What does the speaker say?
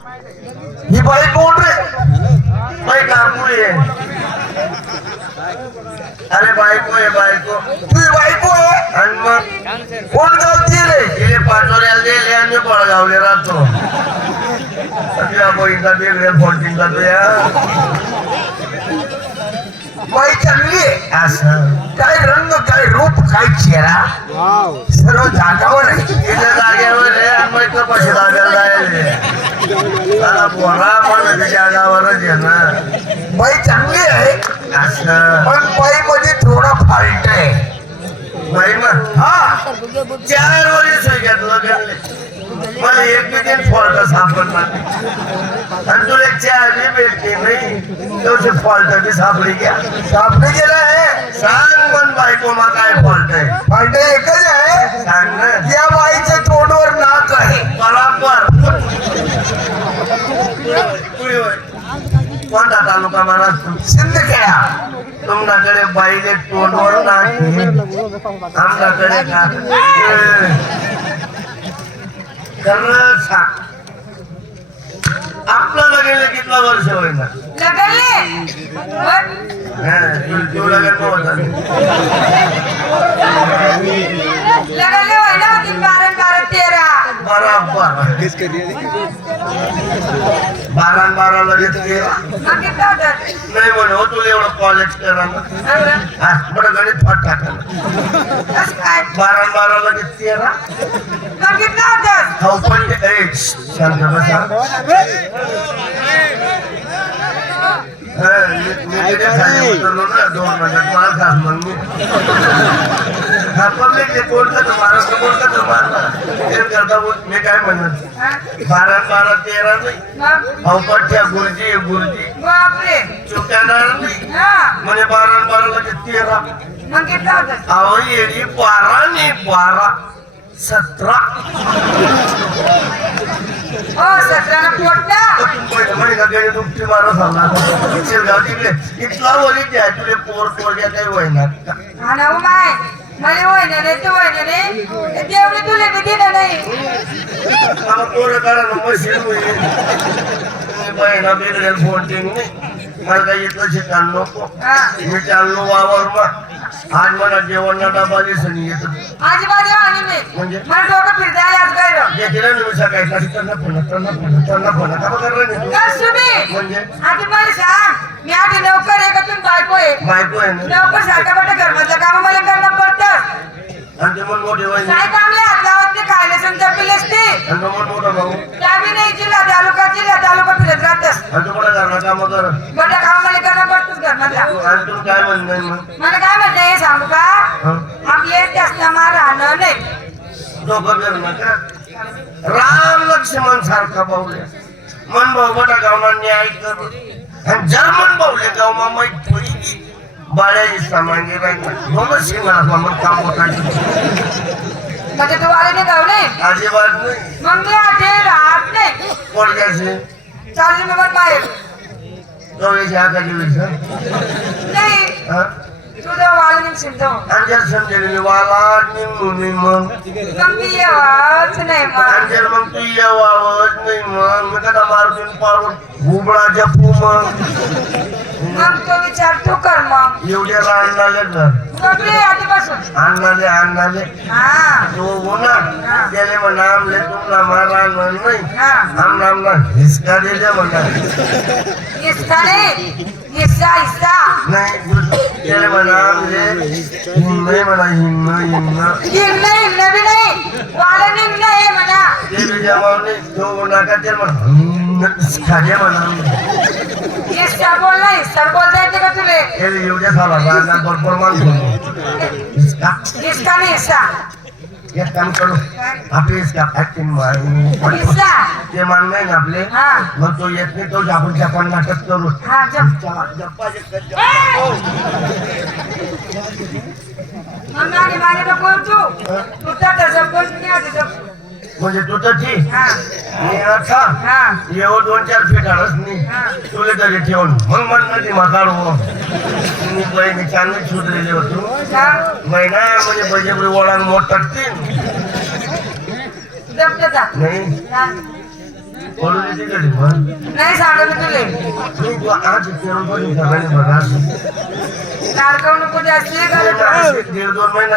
ही बाई कोण रे? बाई आहे. अरे बायको आहे बायको. तुझी बायको आहे? आणि मग कोण गावची रे? गेले पाचोऱ्याला गेले आणि पळगावले राहतो. तुझ्या बहीणचा वेगळ्या फोर्टिंगचा तुझ्या बाई चांगली आहे. असं. काय रंग काय रूप काय चेहरा? सर्व जागावर आहे. तिच्या जागेवर रे आणि मग लागायला जायले पण बाई चांगली आहे असं पण बाई मध्ये थोडा फॉल्ट आहे बाई मग हा. चार वरीस घेतलं मला एक दिन फॉल्ट सापडला नाही. आणि तुला चहा बी भेटते नाही तेवढे फॉल्ट बी सापडी घ्या सापडे गेला आहे सांग पण बायको मग काय फॉल्ट आहे फॉल्ट एकच आहे सांग ना या बाईच्या कोणता तालुका महाराज सिंदखेडा तुमच्याकडे बाईले तोंडवर नाही आमच्याकडे का खरं सांग आपलं लगेल कितला वर्ष होईल बराबर बारा बारा लगेच गेला. नाही म्हणे हो तुला एवढं कॉलेज करा. ना. हा बरं गणित फाट टाकलं कसं काय? बारा बारा लगेच तेरा खाऊ पण ते- ए, शांत बसा हा, मी- मी तिथे खाली उतरलो ना दोन मिनिटात मला खास मग मी हा पब्लिक ते कोणतं तर तर कोणतं तर मारला ते करता बोल- मी काय म्हणत? हा? बारा बारा तेरा नाही. अवपठ्या गुरुजी गुरुजी. चुकणार नाही. हा. म्हणे बारा न बारा लगेच तेरा. अहो येडी बारा ने बारा सतरा. सतरानं पोटलं दुपटी मारा शिरगाव तिकडे इतका वरी द्या तुले पोर पोरग्या काही वयनात का? हा ना माय मला तू तुला मी दिलं नाही. पोरं बिगडेल काही इथलं शिकायला नको. मी चाललो वावर आज मला जेवण ना डबा दिसून येतो आजीबाजी आणि मी म्हणजे? मला डोकं आज काय ना मी सकाळी काही त्यांना फोन त्यांना फोन त्यांना फोन. का बघा म्हणजे? आधी मला सांग. मी आधी नोकर आहे का? तुम्ही बायको आहे. बायको आहे ना? नोकर सारखा मोठं घरमधलं काम मला करणं पडतं. आणि ते मग मोठे वहिनी काय कामले हात लावत ते खायला समजा पिलेस ते. आणि मग मोठा भाऊ. त्याबी नाही जिल्हा तालुका जिल्हा तालुका फिरत राहतस आणि काम कर. काय मग मला काय म्हणलं हे सांगू का? आपले त्यासनामा राहणं नाही. का राम लक्ष्मण सारखा बावले मन भाऊ बटा गावना न्याय कर. आणि जर्मन बावले गावमा माहीत पडी बाळ्याची सामांगी राहिला दोन शिंगा मग काम होता म्हणजे तू आले नाही अजिबात नाही. मग मी राहत नाही. पोरग्याचे चालली मी पण बाहेर. हाताची विष नाही. तुझं वाल निघशील तो अंजर समजेल वाला निघून मग मग मी येवाच नाही मग अंजर मग तू येवावत नाही मग. मी कदा मारून पाडून घुबडा जपू मग तो विचार तू कर मग. एवढ्या आणणाले घर बघले आधीपासून. आणणाले आणणाले हा. तो होणार त्याने म्हणा आमले तुमला मारा नाही. हा. आमना आमना हिसका दिले म्हणा. इसका नाही हिस्सा हिस्सा नाही त्याने म्हणा आमले हिंग म्हणा हिंग हिंग. हिंगणं हिंगणं बी नाही. वाला निघणं हे म्हणा. ते तुझ्या मावले तो नका ते म्हणा हिंग हिसका बोल बोलता येते का तुले एवढ्या झाला बरोबर नाही एक काम करू आपली ते मान ना आपले मग तो येत नाही तो आपण जपान नाटक करू जप्पा जप्पा तू तर तसं बोल म्हणजे तू तर ठीक. येऊ दोन चार फेटाळच मी. तुले तरी ठेवून. मग म्हणलं ती म्हाताड हो मी पहिले चांगली सुधरेली होतो. महिना म्हणजे पैसे पुढे ओळान मोठ टाकतील नाही. दीड दोन महिना